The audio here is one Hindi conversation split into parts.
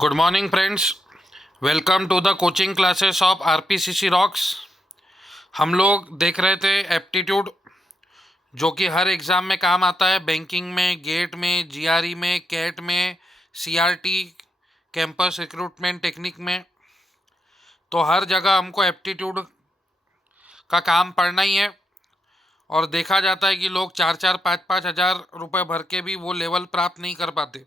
Good morning friends. Welcome to the coaching classes of RPCC rocks. हम लोग देख रहे थे एप्टीट्यूड, जो कि हर एग्ज़ाम में काम आता है। बैंकिंग में, गेट में, जीआरई में, कैट में, सीआरटी, कैंपस रिक्रूटमेंट टेक्निक में, तो हर जगह हमको एप्टीट्यूड का काम पढ़ना ही है। और देखा जाता है कि लोग 4-4, 5-5 हज़ार रुपये भर के भी वो लेवल प्राप्त नहीं कर पाते।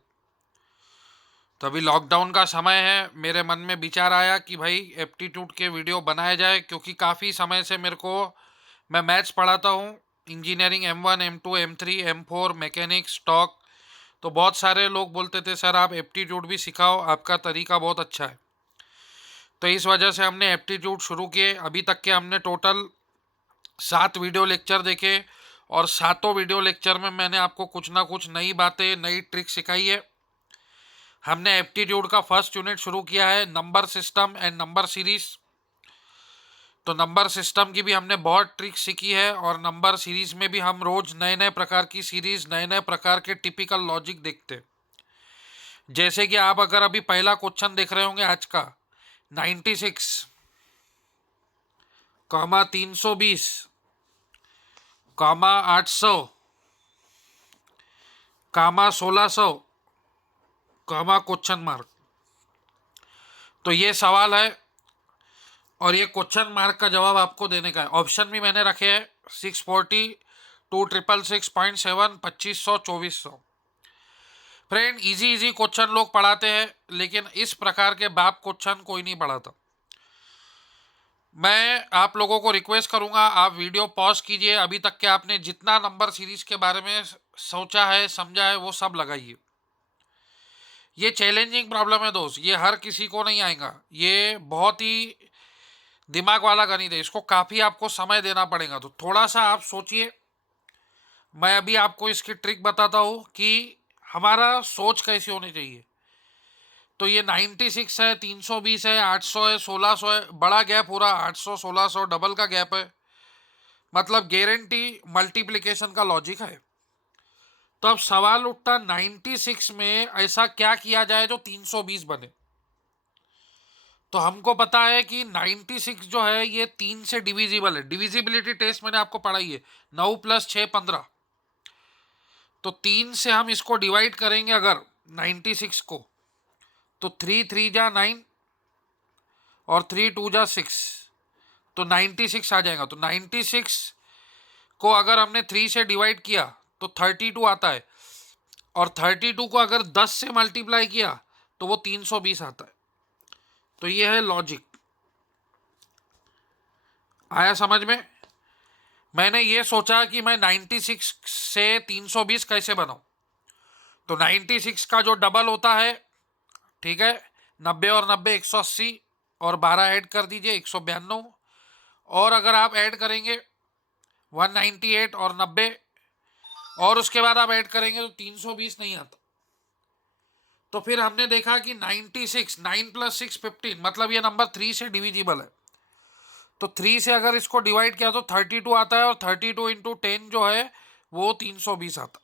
तो अभी लॉकडाउन का समय है, मेरे मन में विचार आया कि भाई एप्टीट्यूड के वीडियो बनाए जाए, क्योंकि काफ़ी समय से मैं मैथ्स पढ़ाता हूँ। Engineering M1, M2, M3, M4, mechanics, stock. तो बहुत सारे लोग बोलते थे सर आप एप्टीट्यूड भी सिखाओ, आपका तरीका बहुत अच्छा है। तो इस वजह से हमने एप्टीट्यूड शुरू किए। अभी तक के हमने टोटल 7 वीडियो लेक्चर देखे, और सातों वीडियो लेक्चर में मैंने आपको कुछ ना कुछ नई बातें, नई ट्रिक सिखाई है। हमने एप्टीट्यूड का फर्स्ट यूनिट शुरू किया है, number system and number series. तो नंबर सिस्टम की भी हमने बहुत ट्रिक सीखी है, और नंबर सीरीज में भी हम रोज नए नए प्रकार की सीरीज, नए नए प्रकार के टिपिकल लॉजिक देखते हैं। जैसे कि आप अगर अभी पहला क्वेश्चन देख रहे होंगे आज का, 96 comma 320 comma 800 comma 1600 comma question mark. तो ये सवाल है, और ये क्वेश्चन मार्क का जवाब आपको देने का है। ऑप्शन भी मैंने रखे हैं 640, 2666.7, 2500, 2400। फ्रेंड, इजी इजी क्वेश्चन लोग पढ़ाते हैं, लेकिन इस प्रकार के बाप क्वेश्चन कोई नहीं पढ़ाता। मैं आप लोगों को रिक्वेस्ट करूंगा, आप वीडियो पॉज कीजिए, अभी तक के आपने जितना नंबर सीरीज के बारे में सोचा है, समझा है, वो सब लगाइए। ये चैलेंजिंग प्रॉब्लम है दोस्त, ये हर किसी को नहीं आएगा। ये बहुत ही दिमाग वाला गणित है, इसको काफ़ी आपको समय देना पड़ेगा। तो थोड़ा सा आप सोचिए। मैं अभी आपको इसकी ट्रिक बताता हूँ कि हमारा सोच कैसी होनी चाहिए। तो ये 96 है, 320 है, 800 है, 1600 है, बड़ा गैप हो रहा, 800 1600 डबल का गैप है, मतलब गारंटी मल्टीप्लिकेशन का लॉजिक है। तो अब सवाल उठता, 96 में ऐसा क्या किया जाए जो 320 बने। तो हमको पता है कि 96 जो है ये 3 से डिविजिबल है। डिविजिबिलिटी टेस्ट मैंने आपको पढ़ाई है, 9 + 6 15। तो 3 से हम इसको डिवाइड करेंगे अगर 96 को, तो 3 3 जा 9 और 3 2 जा 6, तो 96 आ जाएगा। तो 96 को अगर हमने 3 से डिवाइड किया तो 32 आता है, और 32 को अगर 10 से मल्टीप्लाई किया तो वो 320 आता है। तो ये है लॉजिक। आया समझ में? मैंने ये सोचा कि मैं 96 से 320 कैसे बनाऊं। तो 96 का जो डबल होता है, ठीक है, 90 और 90 180, और 12 ऐड कर दीजिए 192, और अगर आप ऐड करेंगे 198 और 90, और उसके बाद आप ऐड करेंगे तो 320 नहीं आता। तो फिर हमने देखा कि 96, 9 + 6 15, मतलब ये नंबर 3 से डिविजिबल है। तो 3 से अगर इसको डिवाइड किया तो 32 आता है, और 32 इंटू 10 जो है वो 320 आता।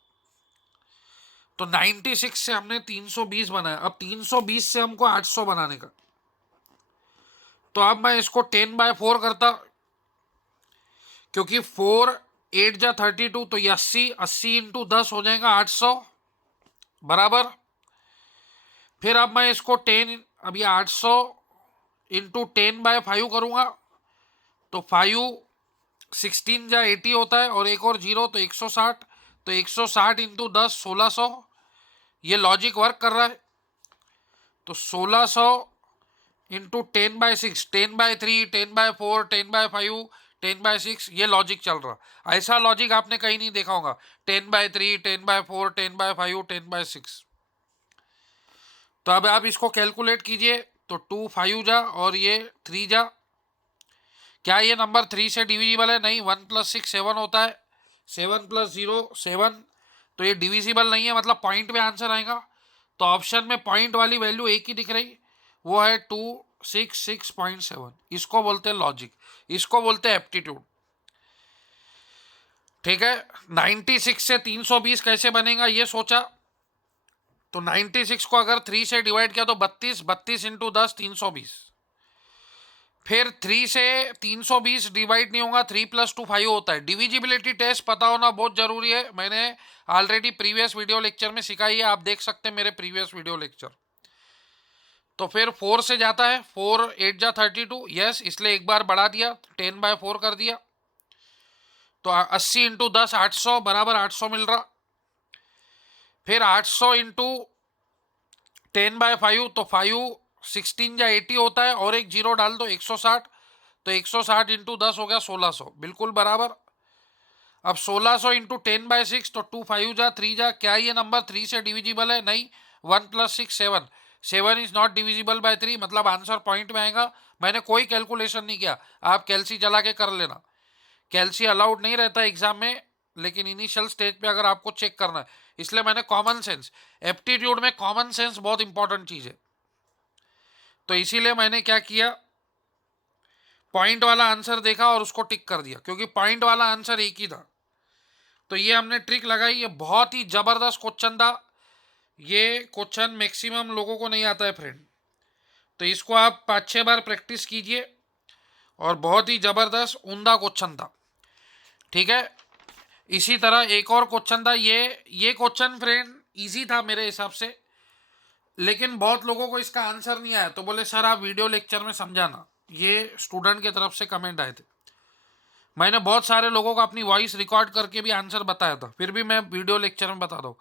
तो 96 से हमने 320 बनाया। अब 320 से हमको 800 बनाने का। तो अब मैं इसको 10/4 करता, क्योंकि 4 8 जा 32, तो ये 80, 80 इंटू 10 हो जाएगा 800 बराबर। फिर अब मैं इसको 10, अभी 800 इंटू 10/5 करूंगा, तो 5 16 जा 80 होता है, और एक और जीरो तो 160, तो 160 इंटू 10 1600। ये लॉजिक वर्क कर रहा है। तो 1600 इंटू 10/6, 10/3, 10/4, 10/5, 10/6, ये लॉजिक चल रहा। ऐसा लॉजिक आपने कहीं नहीं देखा होगा, 10/3, 10/4, 10/5, 10/6। तो अब आप इसको कैलकुलेट कीजिए, तो 2 5 जा और ये 3 जा। क्या ये नंबर 3 से डिविजिबल है? नहीं। 1 + 6 7 होता है, 7 + 0 7। तो ये डिविजिबल नहीं है, मतलब पॉइंट में आंसर आएगा। तो ऑप्शन में पॉइंट वाली वैल्यू एक ही दिख रही, वो है 266.7। इसको बोलते हैं लॉजिक, इसको बोलते हैं एप्टीट्यूड। ठीक है, 96 से 320 कैसे बनेगा ये सोचा। तो 96 को अगर 3 से डिवाइड किया तो 32, 32 इंटू 10 320। फिर 3 से 320 डिवाइड नहीं होगा, 3 + 2 5 होता है। डिविजिबिलिटी टेस्ट पता होना बहुत जरूरी है, मैंने ऑलरेडी प्रीवियस वीडियो लेक्चर में सिखाई है, आप देख सकते हैं मेरे प्रीवियस वीडियो लेक्चर। तो फिर 4 से जाता है, 4 8 जा 32, यस, इसलिए एक बार बढ़ा दिया, 10/4 कर दिया। तो 80 इंटू 10 800 बराबर 800 मिल रहा। फिर 800 इंटू 10/5, तो 5 16 या 80 होता है, और एक जीरो डाल दो 160, तो 160 इंटू 10 हो गया 1600, बिल्कुल बराबर। अब 1600 इंटू 10/6, तो 2 5 जा 3 जा, क्या ये नंबर 3 से डिविजिबल है? नहीं। 1 + 6 7, 7 इज नॉट डिविजिबल बाय 3, मतलब आंसर पॉइंट में आएगा। मैंने कोई कैलकुलेशन नहीं किया, आप कैलसी चला के कर लेना। कैलसी अलाउड नहीं रहता एग्जाम में, लेकिन इनिशियल स्टेज पे अगर आपको चेक करना है, इसलिए मैंने कॉमन सेंस, एप्टीट्यूड में कॉमन सेंस बहुत इंपॉर्टेंट चीज है, तो इसीलिए मैंने क्या किया, पॉइंट वाला आंसर देखा और उसको टिक कर दिया, क्योंकि पॉइंट वाला आंसर एक ही था। तो ये हमने ट्रिक लगाई, ये बहुत ही जबरदस्त क्वेश्चन था। ये क्वेश्चन मैक्सिमम लोगों को नहीं आता है फ्रेंड, तो इसको आप 5-6 बार प्रैक्टिस कीजिए, और बहुत ही जबरदस्त उम्दा क्वेश्चन था। ठीक है, इसी तरह एक और क्वेश्चन था, ये क्वेश्चन फ्रेंड इजी था मेरे हिसाब से, लेकिन बहुत लोगों को इसका आंसर नहीं आया, तो बोले सर आप वीडियो लेक्चर में समझाना। ये स्टूडेंट की तरफ से कमेंट आए थे। मैंने बहुत सारे लोगों को अपनी वॉइस रिकॉर्ड करके भी आंसर बताया था, फिर भी मैं वीडियो लेक्चर में बता दूँ।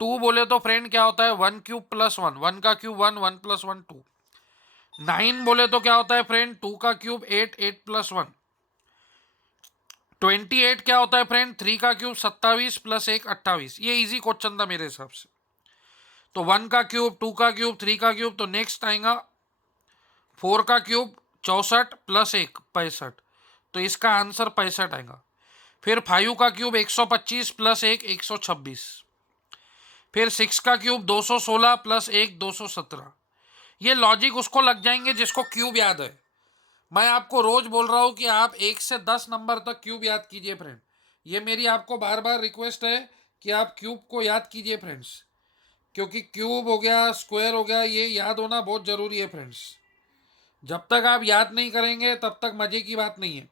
2 बोले तो फ्रेंड क्या होता है? 1 क्यूब + 1, 1 का क्यूब 1, 1 + 1 2। 9 बोले तो क्या होता है फ्रेंड? 2 का क्यूब 8, 8 + 1। 28 क्या होता है फ्रेंड? 3 का क्यूब 27 + 1 28। ये इजी क्वेश्चन था मेरे हिसाब से। तो 1 का क्यूब, 2 का क्यूब, 3 का क्यूब, तो नेक्स्ट आएगा 4 का क्यूब 64 + 1 65, तो इसका आंसर 65 आएगा। फिर 5 का क्यूब 125 + 1 126। फिर 6 का क्यूब 216 + 1 217। ये लॉजिक उसको लग जाएंगे जिसको क्यूब याद है। मैं आपको रोज बोल रहा हूं कि आप 1 से 10 नंबर तक क्यूब याद कीजिए फ्रेंड। ये मेरी आपको बार बार रिक्वेस्ट है कि आप क्यूब को याद कीजिए फ्रेंड्स, क्योंकि क्यूब हो गया, स्क्वायर हो गया, ये याद होना बहुत जरूरी है फ्रेंड्स। जब तक आप याद नहीं करेंगे तब तक मजे की बात नहीं है,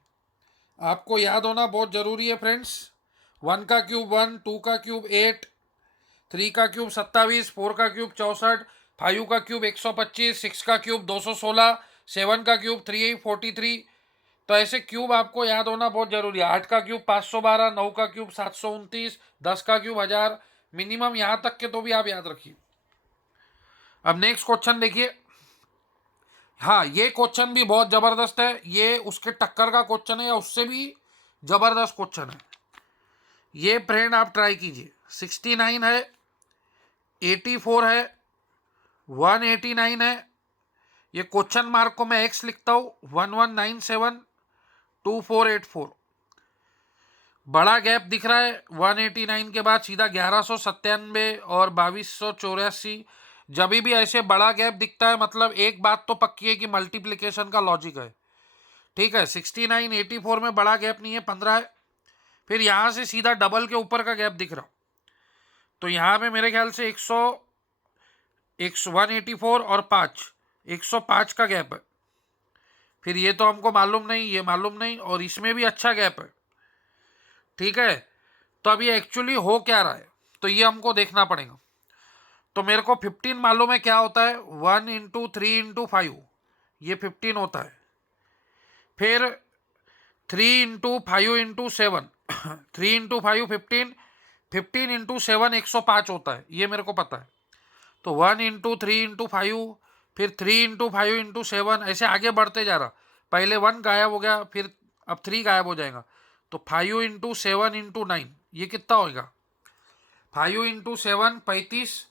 आपको याद होना बहुत जरूरी है फ्रेंड्स। 1 का क्यूब 1, 2 का क्यूब 8, 3 का क्यूब 27, 4 का क्यूब 64, 5 का क्यूब 125, 6 का क्यूब 216, 7 का क्यूब 343। तो ऐसे क्यूब आपको याद होना बहुत जरूरी है। 8 का क्यूब 512, 9 का क्यूब 729, 10 का क्यूब 1000, मिनिमम यहां तक के तो भी आप याद रखिए। अब नेक्स्ट क्वेश्चन देखिए। हाँ, ये क्वेश्चन भी बहुत जबरदस्त है, ये उसके टक्कर का क्वेश्चन है या उससे भी जबरदस्त क्वेश्चन है। ये फ्रेंड आप ट्राई कीजिए। 69 है, 84 है, 189 है, ये क्वेश्चन मार्क को मैं एक्स लिखता हूं, 1197 2484। बड़ा गैप दिख रहा है 189 के बाद, सीधा 1197 और 2284। जब भी ऐसे बड़ा गैप दिखता है मतलब एक बात तो पक्की है कि मल्टीप्लिकेशन का लॉजिक है। ठीक है, 69 84 में बड़ा गैप नहीं है, 15 है। फिर यहां से सीधा डबल के ऊपर का गैप दिख रहा, तो यहां पे मेरे ख्याल से 184 और 5, 105 का गैप है। फिर ये तो हमको मालूम नहीं, ये मालूम नहीं, और इसमें भी अच्छा गैप है। ठीक है, तो अब ये एक्चुअली हो क्या रहा है, तो ये हमको देखना पड़ेगा। तो मेरे को 15 मालूम है क्या होता है, 1 इंटू 3 इंटू 5, ये 15 होता है। फिर 3 इंटू 5 इंटू 7, 3 इंटू 5 15, 15 इंटू 7 105 होता है, ये मेरे को पता है। तो 1 इंटू 3 इंटू 5, फिर 3 इंटू 5 इंटू 7, ऐसे आगे बढ़ते जा रहा। पहले 1 गायब हो गया, फिर अब 3 गायब हो जाएगा। तो 5 इंटू 7 इंटू 9, ये कितना होगा? 5 इंटू 7 35,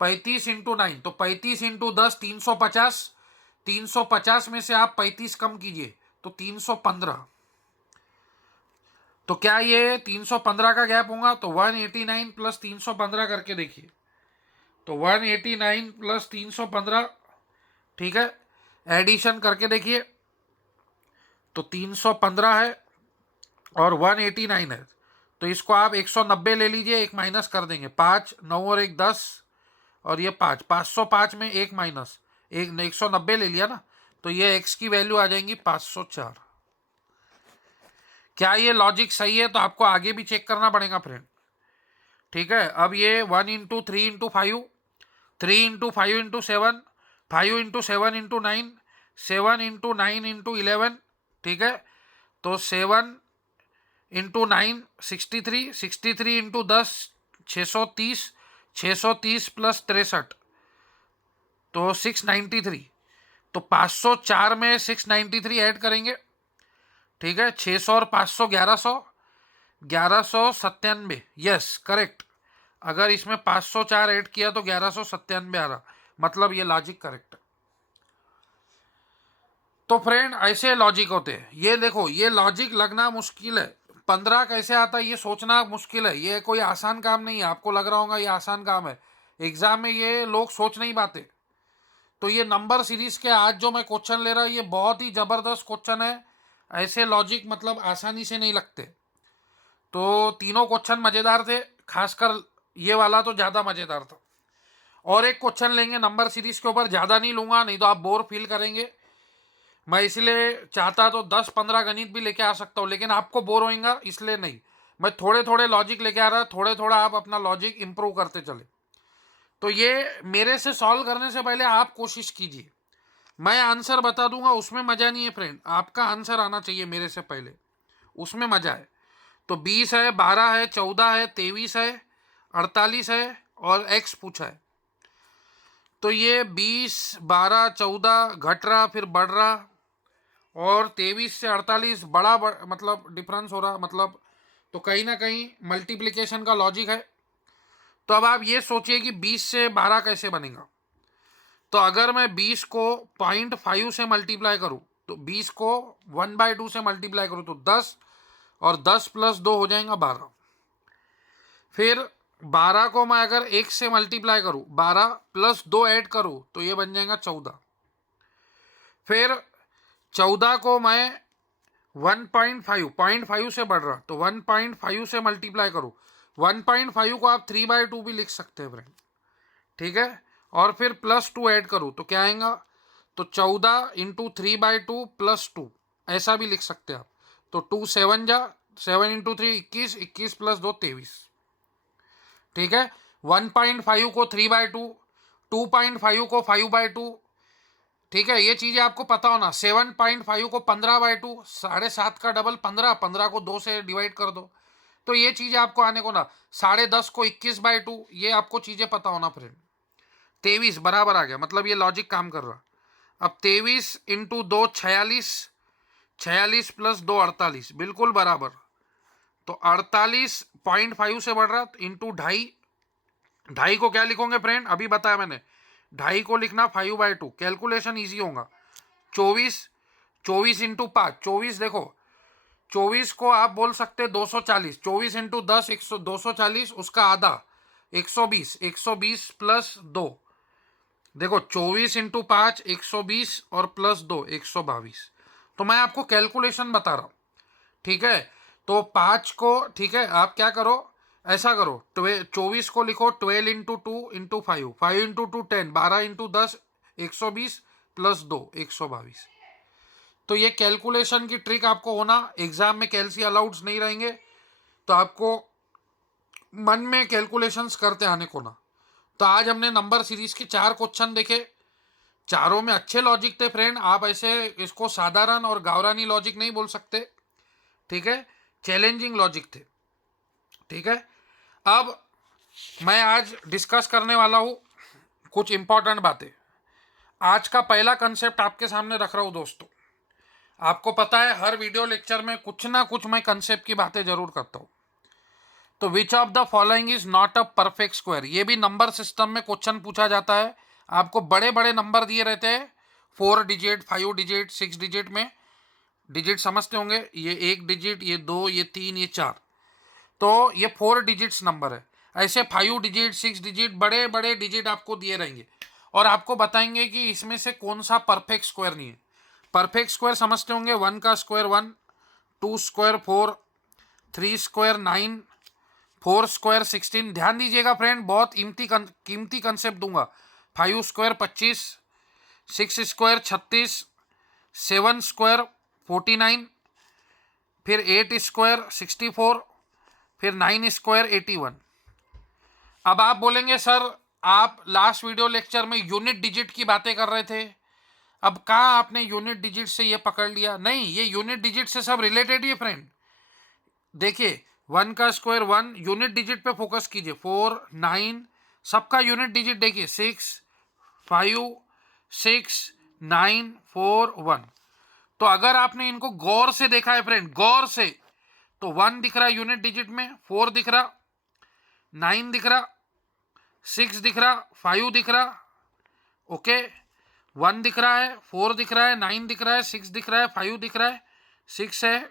35 इंटू 9, तो 35 इंटू 10 350। 350 में से आप 35 कम कीजिए तो 315। तो क्या ये 315 का गैप होगा? तो 189 प्लस 315 करके देखिए। तो 189 प्लस 315, ठीक है, एडिशन करके देखिए। तो 315 है और 189 है, तो इसको आप 190 ले लीजिए, एक माइनस कर देंगे। 5 9 और 1 10, और ये 5, 505 में एक माइनस एक 190 ले लिया ना, तो ये x की वैल्यू आ जाएंगी 504। क्या ये लॉजिक सही है? तो आपको आगे भी चेक करना पड़ेगा फ्रेंड। ठीक है, अब ये 1 into 3 into 5, 3 into 5 into 7, 5 into 7 into 9, 7 into 9 into 11। ठीक है, तो 7 इंटू 9 63, 63 इंटू 10 630, 630 प्लस 63 तो 693। तो 504 में 693 ऐड करेंगे। ठीक है, 600 और 500 1100, 1197। Yes correct. अगर इसमें 504 ऐड किया तो 1197 आ रहा, मतलब ये लॉजिक करेक्ट है। तो फ्रेंड ऐसे लॉजिक होते हैं। ये देखो, ये लॉजिक लगना मुश्किल है। 15 कैसे आता है ये सोचना मुश्किल है। ये कोई आसान काम नहीं है। आपको लग रहा होगा ये आसान काम है, एग्जाम में ये लोग सोच नहीं पाते। तो ये नंबर सीरीज के आज जो मैं क्वेश्चन ले रहा हूँ ये बहुत ही जबरदस्त क्वेश्चन है। ऐसे लॉजिक मतलब आसानी से नहीं लगते। तो तीनों क्वेश्चन मजेदार थे, खासकर ये वाला तो ज्यादा मजेदार था। और एक क्वेश्चन लेंगे नंबर सीरीज के ऊपर, ज्यादा नहीं लूंगा नहीं तो आप बोर फील करेंगे। मैं इसलिए चाहता तो 10-15 गणित भी लेके आ सकता हूँ, लेकिन आपको बोर होएगा इसलिए नहीं। मैं थोड़े थोड़े लॉजिक लेके आ रहा, थोड़े थोड़ा आप अपना लॉजिक इंप्रूव करते चले। तो ये मेरे से सॉल्व करने से पहले आप कोशिश कीजिए। मैं आंसर बता दूंगा उसमें मजा नहीं है फ्रेंड, आपका आंसर आना चाहिए मेरे से पहले, उसमें मजा है। तो 20 है, 12 है, 14 है, 23 है, 48 है और x पूछा है। तो ये 20 12 14 घट रहा फिर बढ़ रहा, और 23 से 48 मतलब डिफरेंस हो रहा, मतलब तो कहीं ना कहीं मल्टीप्लिकेशन का लॉजिक है। तो अब आप ये सोचिए कि 20 से 12 कैसे बनेगा। तो अगर मैं 20 को 0.5 से मल्टीप्लाई करूं, तो 20 को 1/2 से मल्टीप्लाई करूं तो 10, और 10 प्लस 2 हो जाएगा 12। फिर 12 को मैं अगर 1 से मल्टीप्लाई करूं, 12 प्लस 2 ऐड करूं तो ये बन जाएगा 14। फिर 14 को मैं 0.5 से बढ़ रहा तो 1.5 से मल्टीप्लाई करूं, 1.5 को आप 3/2 भी लिख सकते हैं फ्रेंड। ठीक है, और फिर +2 ऐड करूं तो क्या आएगा, तो 14 इंटू 3/2 +2 ऐसा भी लिख सकते हैं आप। तो 2 7 जा, 7 इंटू 3 21, 21 प्लस 2 23। ठीक है, 1.5 को 3/2, 2.5 को 5/2। ठीक है, ये चीजें आपको पता होना। 7.5 को 15/2, 7.5 का डबल 15, 15 को 2 से डिवाइड कर दो। तो ये चीजें आपको आने को ना। 10.5 को 21/2, ये आपको चीजें पता होना फ्रेंड। 23 बराबर आ गया, मतलब ये लॉजिक काम कर रहा। अब 23 इंटू 2 46, 46 प्लस 2 48, बिल्कुल बराबर। तो 48.5 से बढ़ रहा इंटू 2.5, 2.5 को क्या लिखोगे फ्रेंड, अभी बताया मैंने, 2.5 को लिखना 5/2, कैलकुलेशन इजी होगा। 24, 24 इंटू 5, 24 देखो, 24 को आप बोल सकते 240, 24 इंटू 10 240, उसका आधा 120, 120 प्लस 2, देखो 24 इंटू 5 120 और प्लस 2 122। तो मैं आपको कैलकुलेशन बता रहा हूं। ठीक है, तो 5 को, ठीक है आप क्या करो, ऐसा करो, 24 को लिखो 12 into 2 into 5, 5 into 2 10, 12 into 10 120 plus 2 122। तो ये कैलकुलेशन की ट्रिक आपको होना। एग्जाम में कैलसी अलाउड्स नहीं रहेंगे, तो आपको मन में कैलकुलेशंस करते आने को ना। तो आज हमने नंबर सीरीज के 4 क्वेश्चन देखे, चारों में अच्छे लॉजिक थे फ्रेंड। आप ऐसे इसको साधारण और गावरानी लॉजिक नहीं बोल सकते। ठीक है, चैलेंजिंग लॉजिक थे। ठीक है, अब मैं आज डिस्कस करने वाला हूं कुछ इंपॉर्टेंट बातें। आज का पहला कंसेप्ट आपके सामने रख रहा हूं दोस्तों। आपको पता है हर वीडियो लेक्चर में कुछ ना कुछ मैं कंसेप्ट की बातें जरूर करता हूं। तो which of the following is not a perfect square, ये भी नंबर सिस्टम में क्वेश्चन पूछा जाता है। आपको बड़े बड़े नंबर दिए रहते हैं, 4 डिजिट, 5 डिजिट, 6 डिजिट में। डिजिट समझते होंगे, ये 1 डिजिट, ये 2, ये 3, ये 4। तो ये 4 डिजिट्स नंबर है। ऐसे 5 डिजिट, 6 डिजिट, बड़े बड़े डिजिट आपको दिए रहेंगे, और आपको बताएंगे कि इसमें से कौन सा परफेक्ट स्क्वायर नहीं है। परफेक्ट स्क्वायर समझते होंगे, 1 का स्क्वायर 1, 2 स्क्वायर 4, 3 स्क्वायर 9, 4 स्क्वायर 16, ध्यान दीजिएगा फ्रेंड, बहुत कीमती कंसेप्ट दूंगा। 5 स्क्वायर 25, 6 स्क्वायर 36, 7 स्क्वायर 49, फिर 8 स्क्वायर 64, फिर 9 स्क्वायर 81। अब आप बोलेंगे सर आप लास्ट वीडियो लेक्चर में यूनिट डिजिट की बातें कर रहे थे, अब कहाँ आपने यूनिट डिजिट से ये पकड़ लिया? नहीं, ये यूनिट डिजिट से सब रिलेटेड ही है फ्रेंड। देखिए 1 का स्क्वायर 1, यूनिट डिजिट पे फोकस कीजिए। 4, 9, सबका यूनिट डिजिट देखिए 6, 5, 6, 9, 4, 1। तो अगर आपने इनको गौर से देखा है फ्रेंड, गौर से, तो 1 दिख रहा है यूनिट डिजिट में, 4 दिख रहा, 9 दिख रहा, 6 दिख रहा, 5 दिख रहा, ओके, 1 दिख रहा है, 4 दिख रहा है, 9 दिख रहा है, 6 दिख रहा है, 5 दिख रहा है, 6 है।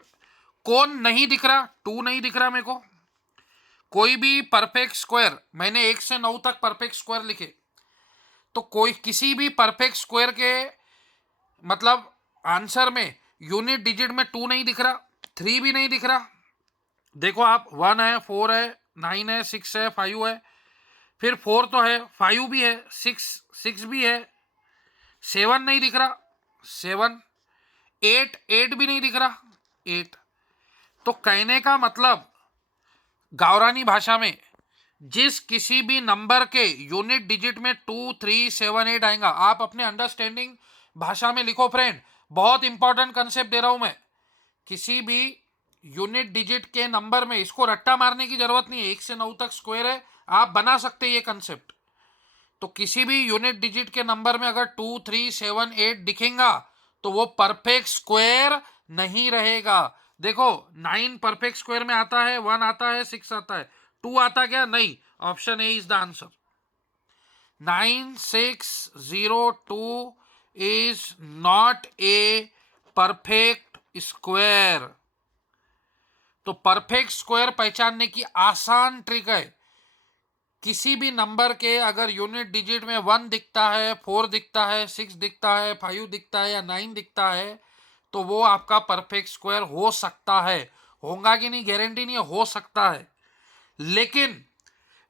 कौन नहीं दिख रहा? 2 नहीं दिख रहा मेरे को। कोई भी परफेक्ट स्क्वायर, मैंने 1 से 9 तक परफेक्ट स्क्वायर लिखे, तो कोई किसी भी परफेक्ट स्क्वायर के मतलब आंसर में यूनिट डिजिट में 2 नहीं दिख रहा, 3 भी नहीं दिख रहा। देखो आप, 1 है, 4 है, 9 है, 6 है, 5 है, फिर 4 तो है, 5 भी है, 6 भी है, 7 नहीं दिख रहा, 7, 8 भी नहीं दिख रहा, 8। तो कहने का मतलब गावरानी भाषा में जिस किसी भी नंबर के यूनिट डिजिट में 2, 3, 7, 8 आएगा, आप अपने अंडरस्टैंडिंग भाषा में लिखो फ्रेंड। बहुत इंपॉर्टेंट कंसेप्ट दे रहा हूं मैं। किसी भी यूनिट डिजिट के नंबर में, इसको रट्टा मारने की जरूरत नहीं है, 1 से 9 तक स्क्वायर है, आप बना सकते हैं ये कंसेप्ट। तो किसी भी यूनिट डिजिट के नंबर में अगर 2, 3, 7, 8 दिखेगा तो वो परफेक्ट स्क्वायर नहीं रहेगा। देखो 9 परफेक्ट स्क्वायर में आता है, 1 आता है, 6 आता है, 2 आता क्या? नहीं। Option A is the answer. 9602 is not a perfect square. तो परफेक्ट स्क्वायर पहचानने की आसान ट्रिक है, किसी भी नंबर के अगर यूनिट डिजिट में 1 दिखता है, 4 दिखता है, 6 दिखता है, 5 दिखता है या 9 दिखता है, तो वो आपका परफेक्ट स्क्वायर हो सकता है। होगा कि नहीं गारंटी नहीं है, हो सकता है। लेकिन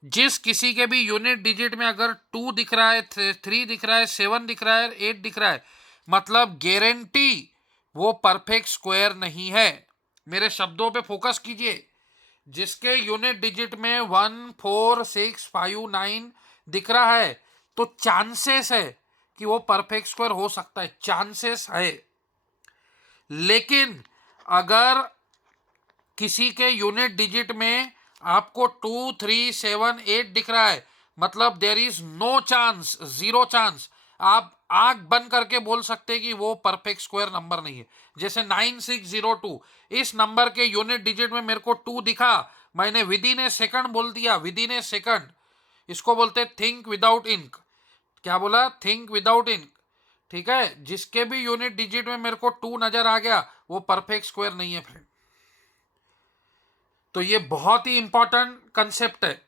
जिस किसी के भी यूनिट डिजिट में अगर 2 दिख रहा है, 3 दिख रहा है, 7 दिख रहा है, 8 दिख रहा है, मतलब गारंटी वो परफेक्ट स्क्वायर नहीं है। मेरे शब्दों पे फोकस कीजिए। जिसके यूनिट डिजिट में 1, 4, 6, 5, 9 दिख रहा है, तो चांसेस है कि वो परफेक्ट स्क्वायर हो सकता है, चांसेस है। लेकिन अगर किसी के यूनिट डिजिट में आपको 2, 3, 7, 8 दिख रहा है, मतलब there is no chance, 0 chance, आप आंख बंद करके बोल सकते हैं कि वो परफेक्ट स्क्वायर नंबर नहीं है। जैसे 9602, इस नंबर के यूनिट डिजिट में मेरे को 2 दिखा, मैंने विद इन ए सेकंड बोल दिया, विद इन ए सेकंड। इसको बोलते थिंक विदाउट इंक। क्या बोला? Think without ink. ठीक है, जिसके भी यूनिट डिजिट में मेरे को 2 नजर आ गया, वो परफेक्ट स्क्वायर नहीं है फ्रेंड। तो ये बहुत ही इंपॉर्टेंट कंसेप्ट है।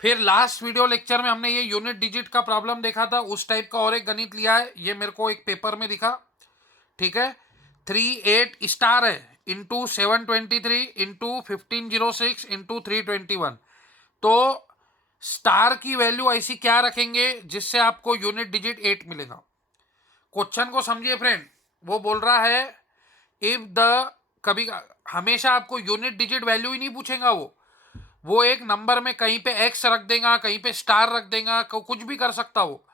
फिर लास्ट वीडियो लेक्चर में हमने ये यूनिट डिजिट का प्रॉब्लम देखा था, उस टाइप का और एक गणित लिया है, ये मेरे को एक पेपर में दिखा। ठीक है, 38 स्टार है इंटू 723 इंटू 1506 इंटू 321। तो स्टार की वैल्यू ऐसी क्या रखेंगे जिससे आपको यूनिट डिजिट 8 मिलेगा? क्वेश्चन को समझिए फ्रेंड। वो बोल रहा है इफ द, कभी हमेशा आपको यूनिट डिजिट वैल्यू ही नहीं पूछेगा, वो एक नंबर में कहीं पे एक्स रख देगा, कहीं पे स्टार रख देगा, कुछ भी कर सकता हो,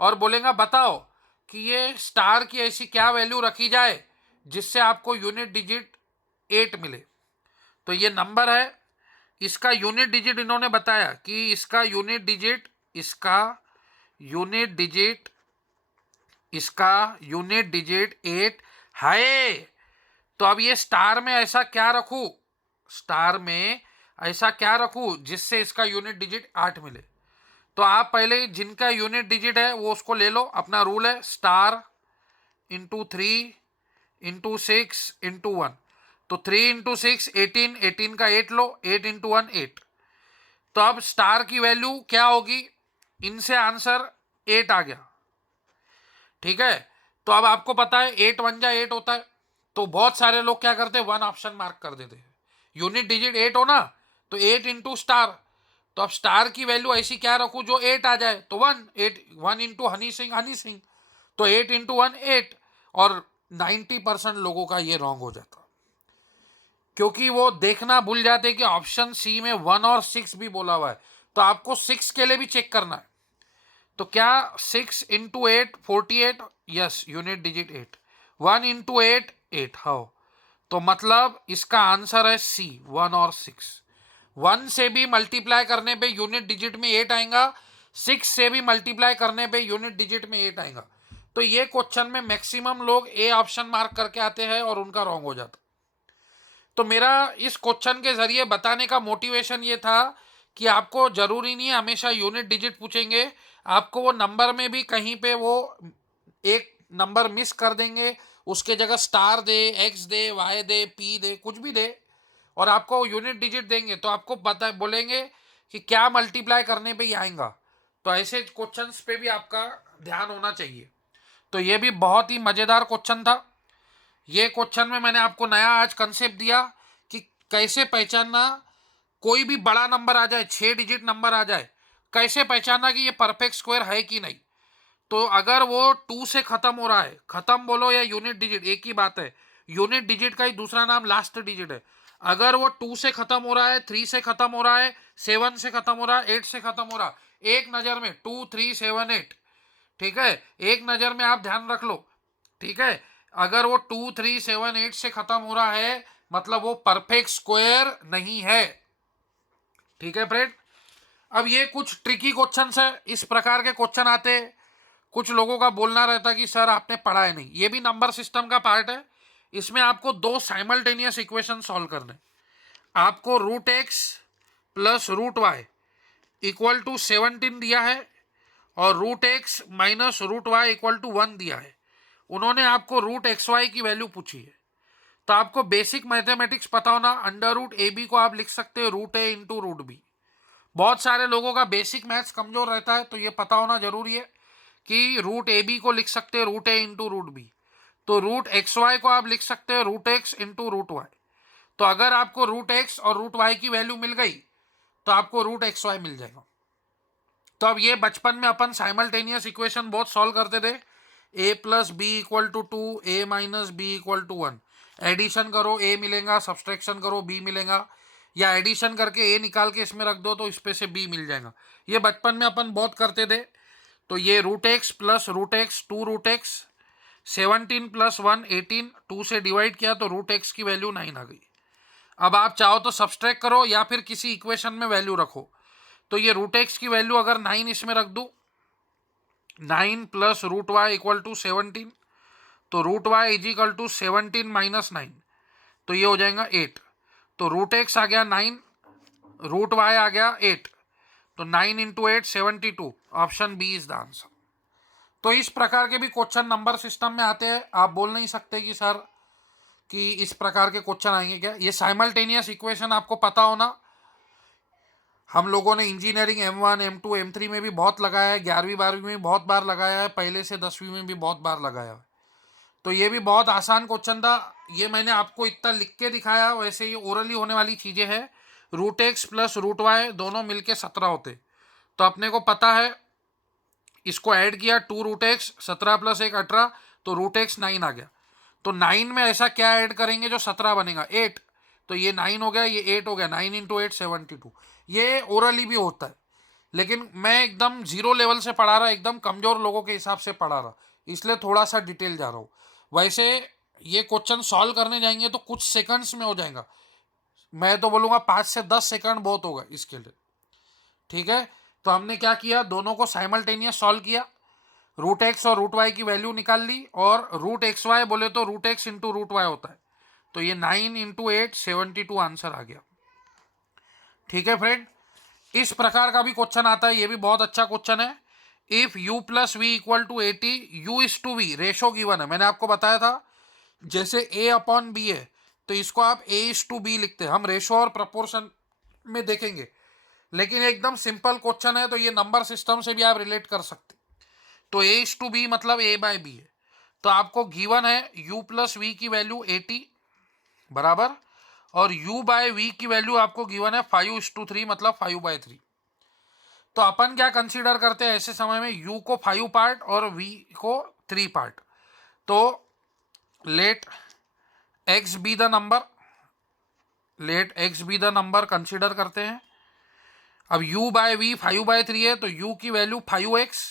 और बोलेगा बताओ कि ये स्टार की ऐसी क्या वैल्यू रखी जाए जिससे आपको यूनिट डिजिट 8 मिले। तो ये नंबर है, इसका यूनिट डिजिट इन्होंने बताया कि इसका यूनिट डिजिट, इसका यूनिट डिजिट, इसका यूनिट डिजिट 8 है। तो अब ये स्टार में ऐसा क्या रखूं, स्टार में ऐसा क्या रखूं जिससे इसका यूनिट डिजिट 8 मिले? तो आप पहले जिनका यूनिट डिजिट है वो उसको ले लो। अपना रूल है स्टार इंटू 3 इंटू 6 इंटू 1। तो 3 इंटू 6 18, 18 का 8 लो, 8 इंटू 1 8। तो अब स्टार की वैल्यू क्या होगी? इनसे आंसर 8 आ गया। ठीक है, तो अब आपको पता है 8 1 जा 8 होता है। तो बहुत सारे लोग क्या करते हैं, 1 ऑप्शन मार्क कर देते हैं। यूनिट डिजिट 8 हो ना, तो 8 इंटू स्टार, तो अब स्टार की वैल्यू ऐसी क्या रखूं जो 8 आ जाए, तो 1, 8 1 इंटू हनी सिंह, तो 8 इंटू 1 8। और 90% लोगों का ये रॉन्ग हो जाता, क्योंकि वो देखना भूल जाते कि ऑप्शन सी में 1 और 6 भी बोला हुआ है, तो आपको 6 के लिए भी चेक करना है। तो क्या 6 into 8 48, yes unit digit 8, 1 into 8 8, how, तो मतलब इसका आंसर है सी 1 और 6। 1 से भी मल्टीप्लाई करने पे यूनिट डिजिट में 8 आएगा, 6 से भी मल्टीप्लाई करने पे यूनिट डिजिट में 8 आएगा। तो ये क्वेश्चन में मैक्सिमम लोग ए ऑप्शन मार्क करके आते हैं और उनका रॉन्ग हो जाता। तो मेरा इस क्वेश्चन के जरिए बताने का मोटिवेशन ये था कि आपको जरूरी नहीं है हमेशा यूनिट डिजिट पूछेंगे, आपको वो नंबर में भी कहीं पे वो एक नंबर मिस कर देंगे, उसके जगह स्टार दे, एक्स दे, वाई दे, पी दे, कुछ भी दे, और आपको यूनिट डिजिट देंगे तो आपको पता बोलेंगे कि क्या मल्टीप्लाई करने पे ही आएगा। तो ऐसे क्वेश्चंस पे भी आपका ध्यान होना चाहिए। तो ये भी बहुत ही मज़ेदार क्वेश्चन था। ये क्वेश्चन में मैंने आपको नया आज कंसेप्ट दिया कि कैसे पहचानना, कोई भी बड़ा नंबर आ जाए, 6 डिजिट नंबर आ जाए, कैसे पहचानना कि ये परफेक्ट स्क्वायर है कि नहीं। तो अगर वो 2 से खत्म हो रहा है, खत्म बोलो या यूनिट डिजिट एक ही बात है, यूनिट डिजिट का ही दूसरा नाम लास्ट डिजिट है। अगर वो 2 से खत्म हो रहा है, 3 से खत्म हो रहा है, 7 से खत्म हो रहा है, 8 से खत्म हो रहा है, एक नज़र में 2 3 7 8, ठीक है, एक नज़र में आप ध्यान रख लो, ठीक है। अगर वो 2 3 7 8 से खत्म हो रहा है मतलब वो परफेक्ट स्क्वायर नहीं है, ठीक है फ्रेंड। अब ये कुछ ट्रिकी क्वेश्चन है, इस प्रकार के क्वेश्चन आते हैं, कुछ लोगों का बोलना रहता कि सर आपने पढ़ा है नहीं। ये भी नंबर सिस्टम का पार्ट है, इसमें आपको 2 साइमल्टेनियस इक्वेशन सॉल्व करने। आपको root x plus root y equal to 17 दिया है और root x minus root y equal to 1 दिया है। उन्होंने आपको रूट एक्स वाई की वैल्यू पूछी है, तो आपको बेसिक मैथमेटिक्स पता होना, अंडर रूट ए बी को आप लिख सकते हो root a into root B. बहुत सारे लोगों का बेसिक मैथ्स कमजोर रहता है, तो ये पता होना जरूरी है कि रूट ए बी को लिख सकते हैं root a into root b, तो रूट एक्स वाई को आप लिख सकते हैं root x into root y. तो अगर आपको रूट एक्स और रूट वाई की वैल्यू मिल गई तो आपको रूट एक्स वाई मिल जाएगा। तो अब ये बचपन में अपन साइमल्टेनियस इक्वेशन बहुत सॉल्व करते थे, A plus B equal to 2, A minus B equal to 1, addition करो ए मिलेगा, सब्सट्रैक्शन करो बी मिलेगा, या एडिशन करके ए निकाल के इसमें रख दो तो इस पे से बी मिल जाएगा। ये बचपन में अपन बहुत करते थे। तो ये root x plus root x 2 root x, 17 plus 1 18, 2 से डिवाइड किया तो रूट एक्स की वैल्यू 9 आ गई। अब आप चाहो तो सब्सट्रैक्ट करो या फिर किसी इक्वेशन में वैल्यू रखो। तो ये रूट एक्स की वैल्यू अगर 9 इसमें रख दूँ, 9 plus root y equal to 17, तो root y is equal to 17 minus 9, तो ये हो जाएगा 8। तो रूट एक्स आ गया 9, रूट वाई आ गया 8, तो 9 into 8 72, option B is the answer. तो इस प्रकार के भी क्वेश्चन नंबर सिस्टम में आते हैं। आप बोल नहीं सकते कि सर कि इस प्रकार के क्वेश्चन आएंगे क्या। ये साइमल्टेनियस इक्वेशन आपको पता होना, हम लोगों ने इंजीनियरिंग M1 M2 M3 में भी बहुत लगाया है, 11वीं 12वीं में बहुत बार लगाया है, पहले से 10वीं में भी बहुत बार लगाया है। तो ये भी बहुत आसान क्वेश्चन था। ये मैंने आपको इतना लिख के दिखाया, वैसे ये ओरली होने वाली चीज़ें हैं। Root x plus root y दोनों मिलके 17 होते, तो अपने को पता है, इसको ऐड किया 2 रूट एक्स, 17 प्लस 1 18, तो रूट एक्स 9 आ गया। तो 9 में ऐसा क्या ऐड करेंगे जो 17 बनेगा, 8, तो ये 9 हो गया, ये 8 हो गया, 9 इंटू 8 72। ये ओरली भी होता है, लेकिन मैं एकदम जीरो लेवल से पढ़ा रहा, एकदम कमज़ोर लोगों के हिसाब से पढ़ा रहा, इसलिए थोड़ा सा डिटेल जा रहा हूँ। वैसे ये क्वेश्चन सॉल्व करने जाएंगे तो कुछ सेकंड्स में हो जाएगा, मैं तो बोलूँगा 5 से 10 सेकंड बहुत होगा इसके लिए, ठीक है। तो हमने क्या किया, दोनों को साइमल्टेनियस सॉल्व किया, रूट एक्स और रूट वाई की वैल्यू निकाल ली, और रूट एक्स वाई बोले तो root x into root y होता है, तो ये 9 इंटू 8 72 आंसर आ गया, ठीक है फ्रेंड। इस प्रकार का भी क्वेश्चन आता है, ये भी बहुत अच्छा क्वेश्चन है। If u plus v equal to 80, u is to v, ratio given है, मैंने आपको बताया था जैसे a अपॉन बी है तो इसको आप a इज टू बी लिखते हैं, हम रेशो और प्रपोर्शन में देखेंगे, लेकिन एकदम सिंपल क्वेश्चन है तो ये नंबर सिस्टम से भी आप रिलेट कर सकते। तो a इज टू बी मतलब a बाई बी है, तो आपको गिवन है u प्लस वी की वैल्यू 80 बराबर, और u बाय v की वैल्यू आपको गिवन है 5:3, मतलब 5/3। तो अपन क्या कंसीडर करते हैं ऐसे समय में, u को 5 पार्ट और v को 3 पार्ट। तो let x be the number, let x be the number consider करते हैं। अब u बाय v 5/3 है, तो u की वैल्यू 5x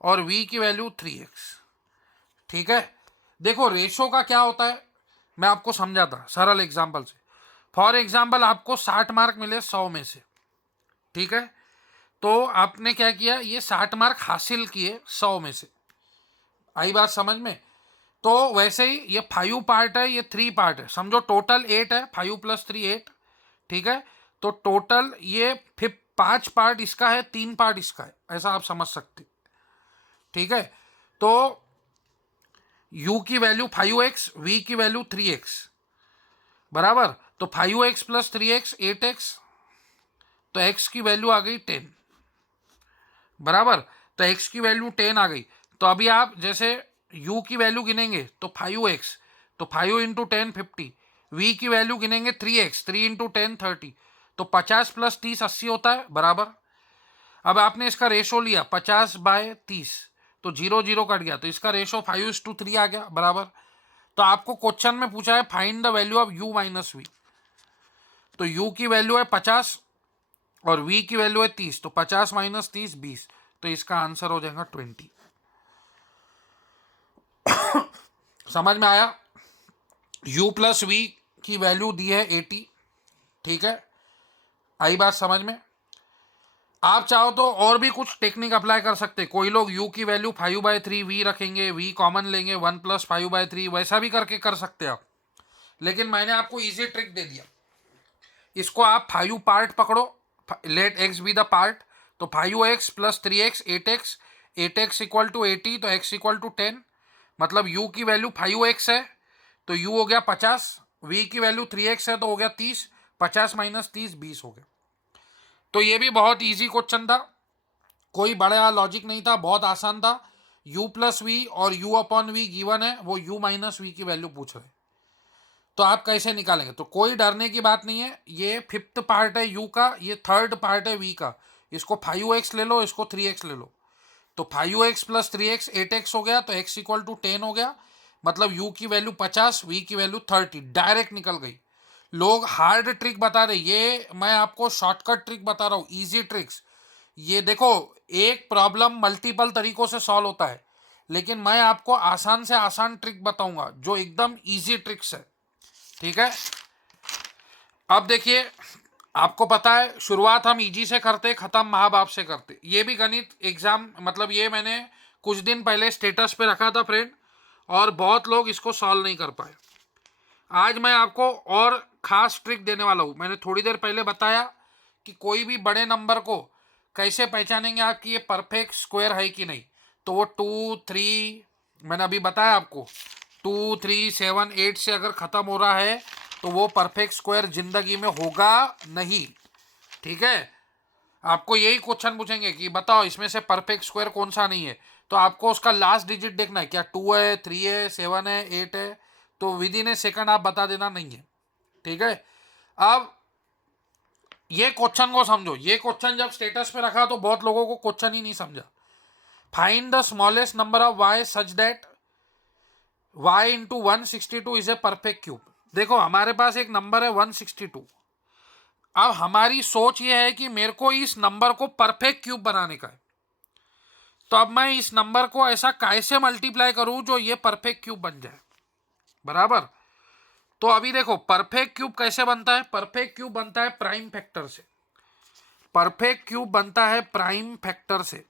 और v की वैल्यू 3x। ठीक है, देखो रेशो का क्या होता है मैं आपको समझाता सरल एग्जांपल से। फॉर एग्जांपल आपको 60 मार्क मिले 100 में से, ठीक है, तो आपने क्या किया, ये 60 मार्क हासिल किए 100 में से। आई बात समझ में? तो वैसे ही ये 5 पार्ट है, ये 3 पार्ट है, समझो टोटल 8 है, 5 + 3 8। ठीक है, तो टोटल ये 5 पार्ट इसका है, 3 पार्ट इसका है, ऐसा आप समझ सकते। ठीक है, तो u की वैल्यू 5x, v की वैल्यू 3x बराबर। तो 5x + 3x 8x, तो x की वैल्यू आ गई 10 बराबर। तो x की वैल्यू 10 आ गई। तो अभी आप जैसे u की वैल्यू गिनेंगे तो 5x, तो 5 × 10 50। v की वैल्यू गिनेंगे 3x, 3 × 10 30। तो 50 + 30 80 होता है बराबर। अब आपने इसका रेशो लिया 50/30, तो 0 0 कट गया, तो इसका रेशो 5:3 आ गया बराबर। तो आपको क्वेश्चन में पूछा है find the value of u - v। तो u की वैल्यू है 50 और v की वैल्यू है 30, तो 50 - 30 20, तो इसका आंसर हो जाएगा 20। समझ में आया? u + v की वैल्यू दी है 80। ठीक है, आई बात समझ में? आप चाहो तो और भी कुछ टेक्निक अप्लाई कर सकते। कोई लोग u की वैल्यू 5/3 v रखेंगे, v कॉमन लेंगे 1 + 5/3, वैसा भी करके कर सकते आप। लेकिन मैंने आपको इजी ट्रिक दे दिया। इसको आप 5 पार्ट पकड़ो, let x be the part. तो 5x + 3x 8x, 8x = 80, तो x = 10, मतलब u की वैल्यू 5x है तो u हो गया 50, v की वैल्यू 3x है तो हो गया 30, 50 - 30 20 हो गया। तो ये भी बहुत इजी क्वेश्चन था, कोई बड़ा लॉजिक नहीं था, बहुत आसान था। u + v और u/v गिवन है, वो u - v की वैल्यू पूछ रहे हैं, तो आप कैसे निकालेंगे? तो कोई डरने की बात नहीं है। ये 5th पार्ट है u का, ये 3rd पार्ट है v का। इसको 5x ले लो, इसको 3x ले लो, तो 5x + 3x 8x हो गया, तो x = 10 हो गया, मतलब u की वैल्यू 50, v की वैल्यू 30, डायरेक्ट निकल गई। लोग हार्ड ट्रिक बता रहे, ये मैं आपको शॉर्टकट ट्रिक बता रहा हूँ, इजी ट्रिक्स। ये देखो, एक प्रॉब्लम मल्टीपल तरीकों से सॉल्व होता है, लेकिन मैं आपको आसान से आसान ट्रिक बताऊंगा जो एकदम इजी ट्रिक्स है। ठीक है, अब देखिए, आपको पता है शुरुआत हम इजी से करते, खत्म माँ बाप से करते। ये भी गणित एग्जाम, मतलब ये मैंने कुछ दिन पहले स्टेटस पे रखा था फ्रेंड, और बहुत लोग इसको सॉल्व नहीं कर पाए। आज मैं आपको और खास ट्रिक देने वाला हूँ। मैंने थोड़ी देर पहले बताया कि कोई भी बड़े नंबर को कैसे पहचानेंगे आप कि ये परफेक्ट स्क्वायर है कि नहीं। तो वो 2 3, मैंने अभी बताया आपको, 2 3 7 8 से अगर ख़त्म हो रहा है तो वो परफेक्ट स्क्वायर जिंदगी में होगा नहीं। ठीक है, आपको यही क्वेश्चन पूछेंगे कि बताओ इसमें से परफेक्ट स्क्वायर कौन सा नहीं है, तो आपको उसका लास्ट डिजिट देखना है, क्या 2 है, 3 है, 7 है, 8 है, तो विद इन ए सेकंड आप बता देना नहीं है। ठीक है, अब ये क्वेश्चन को समझो। ये क्वेश्चन जब स्टेटस पे रखा तो बहुत लोगों को क्वेश्चन ही नहीं समझा। Find the smallest number of y such that y × 162 is a perfect cube. देखो हमारे पास एक नंबर है 162। अब हमारी सोच ये है कि मेरे को इस नंबर को परफेक्ट क्यूब बनाने का है, तो अब मैं इस नंबर को ऐसा कैसे मल्टीप्लाई करूं जो ये परफेक्ट क्यूब बन जाए बराबर। तो अभी देखो परफेक्ट क्यूब कैसे बनता है। परफेक्ट क्यूब बनता है प्राइम फैक्टर से। परफेक्ट क्यूब बनता है प्राइम फैक्टर से।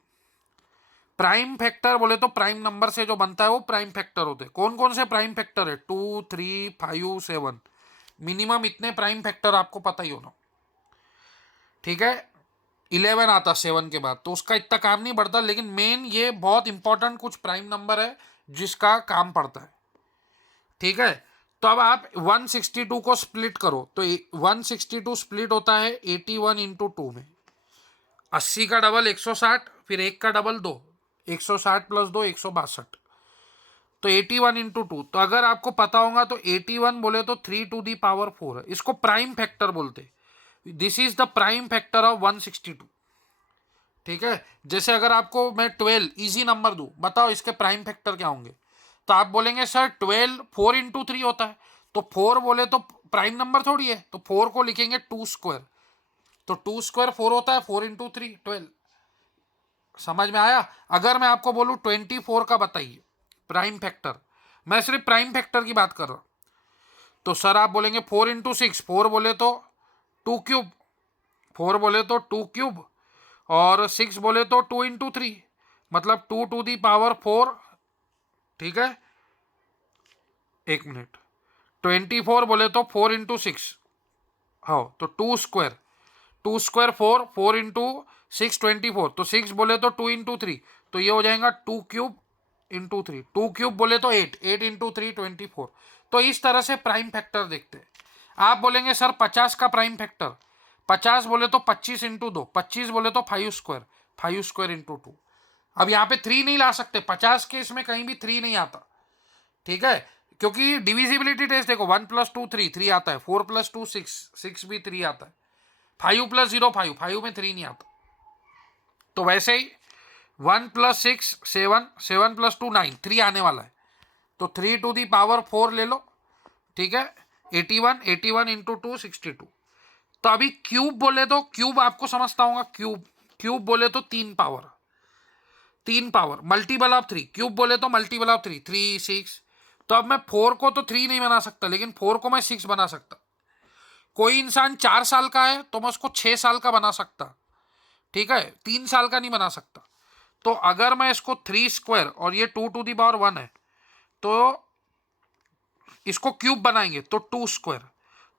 प्राइम फैक्टर बोले तो प्राइम नंबर से जो बनता है वो प्राइम फैक्टर होते हैं। कौन कौन से प्राइम फैक्टर है? 2 3 5 7, मिनिमम इतने प्राइम फैक्टर आपको पता ही होना। ठीक है, 11 आता 7 के बाद, तो उसका इतना काम नहीं बढ़ता, लेकिन मेन ये बहुत इंपॉर्टेंट कुछ प्राइम नंबर है जिसका काम पड़ता है। ठीक है, तो अब आप 162 को स्प्लिट करो, तो 162 स्प्लिट होता है 81 × 2 में। 80 का डबल 160, फिर 1 का डबल 2, 160 + 2 162। तो 81 इंटू 2, तो अगर आपको पता होगा तो 81 बोले तो 3 टू दी पावर 4 है, इसको प्राइम फैक्टर बोलते। This is the prime factor of 162। ठीक है, जैसे अगर आपको मैं 12 इजी नंबर दूं, बताओ इसके प्राइम फैक्टर क्या होंगे, तो आप बोलेंगे सर 12 4 इंटू 3 होता है, तो 4 बोले तो प्राइम नंबर थोड़ी है, तो 4 को लिखेंगे 2 स्क्वायर, तो 2 स्क्वायर 4 होता है, 4 इंटू 3 12। समझ में आया? अगर मैं आपको बोलूं 24 का बताइए प्राइम फैक्टर, मैं सिर्फ प्राइम फैक्टर की बात कर रहा हूं, तो सर आप बोलेंगे 4 इंटू 6, 4 बोले तो 2 क्यूब, 4 बोले तो 2 क्यूब, और 6 बोले तो 2 इंटू 3, मतलब 2 टू दी पावर 4। ठीक है, एक मिनट, 24 बोले तो 4 इंटू 6, हाँ तो 2 स्क्वायर, 2 स्क्वायर 4, 4 इंटू 6 24, तो 6 बोले तो 2 इंटू 3, तो ये हो जाएगा 2 क्यूब इंटू 3, 2 क्यूब बोले तो 8, 8 इंटू 3 24। तो इस तरह से प्राइम फैक्टर देखते हैं। आप बोलेंगे सर 50 का प्राइम फैक्टर, 50 बोले तो 25 इंटू 2, 25 बोले तो 5 स्क्वायर, 5 स्क्वायर इंटू 2। अब यहाँ पे 3 नहीं ला सकते, 50 के इसमें कहीं भी 3 नहीं आता। ठीक है, क्योंकि डिविजिबिलिटी टेस्ट देखो, 1 प्लस 2 3, 3 आता है, 4 प्लस 2 6, 6 भी 3 आता है, 5 प्लस 0 5, 5 में 3 नहीं आता। तो वैसे ही 1 प्लस 6 7, 7 प्लस 2 9, 3 आने वाला है, तो 3 टू दी पावर 4 ले लो। ठीक है, 81, 81 इंटू 2 62। तो अभी क्यूब बोले तो, क्यूब आपको समझता होगा, क्यूब, क्यूब बोले तो 3 power, 3 power multiple of 3, cube बोले तो मल्टीपल ऑफ 3, 3 6। तो अब मैं 4 को तो 3 नहीं बना सकता, लेकिन 4 को मैं 6 बना सकता। कोई इंसान 4 साल का है तो मैं उसको 6 साल का बना सकता। ठीक है, 3 साल का नहीं बना सकता। तो अगर मैं इसको 3 स्क्वायर और ये 2 टू दी पावर 1 है, तो इसको क्यूब बनाएंगे तो 2 स्क्वायर,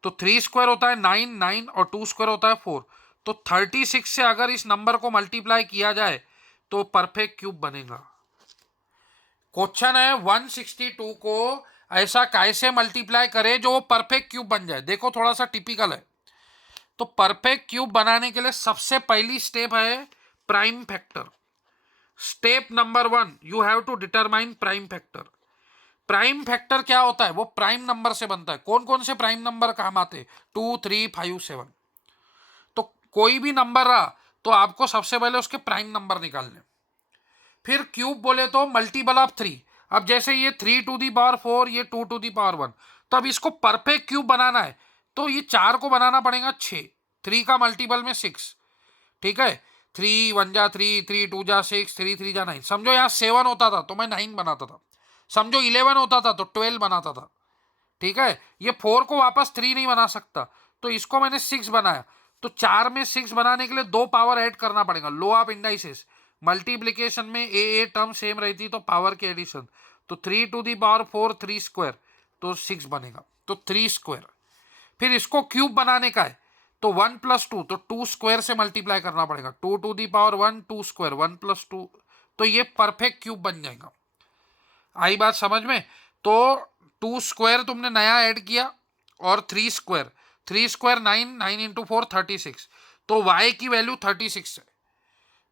तो 3 स्क्वायर होता है 9, 9 और 2 स्क्वायर होता है 4, तो 36 से अगर इस नंबर को मल्टीप्लाई किया जाए तो परफेक्ट क्यूब बनेगा। क्वेश्चन है 162 को ऐसा कैसे मल्टीप्लाई करे जो वो परफेक्ट क्यूब बन जाए। देखो थोड़ा सा टिपिकल है। तो परफेक्ट क्यूब बनाने के लिए सबसे पहली स्टेप है prime factor. Step number 1, you have to determine prime factor. Prime factor क्या होता है? वो प्राइम नंबर से बनता है। कौन कौन से प्राइम नंबर काम आते? 2 3 5 7। तो कोई भी नंबर रहा तो आपको सबसे पहले उसके प्राइम नंबर निकालने। फिर क्यूब बोले तो मल्टीपल ऑफ 3। अब जैसे ये 3 टू दी पावर 4, ये 2 टू दी पावर 1, तो अब इसको परफेक्ट क्यूब बनाना है तो ये 4 को बनाना पड़ेगा 6, 3 का मल्टीपल में 6। ठीक है, 3 1 जा 3, 3 2 जा 6, 3 3 जा 9। समझो यहाँ 7 होता था तो मैं 9 बनाता था, समझो 11 होता था तो 12 बनाता था। ठीक है, ये 4 को वापस 3 नहीं बना सकता तो इसको मैंने 6 बनाया। तो 4 में 6 बनाने के लिए 2 पावर ऐड करना पड़ेगा, लो ऑफ इंडाइसिस। मल्टीप्लीकेशन में ए टर्म सेम रहती तो पावर के एडिशन, तो 3 टू दी पावर 4 3 स्क्वायर, तो 6 बनेगा, तो 3 स्क्वायर। फिर इसको क्यूब बनाने का है तो 1 प्लस 2, तो 2 स्क्वायर से मल्टीप्लाई करना पड़ेगा, 2 to the power 1 2 square, 1 plus 2, तो ये परफेक्ट क्यूब बन जाएगा। आई बात समझ में? तो 2 स्क्वायर तुमने नया ऐड किया और 3 स्क्वायर, 3 स्क्वायर 9, 9 इंटू 4 36, तो y की वैल्यू 36 है।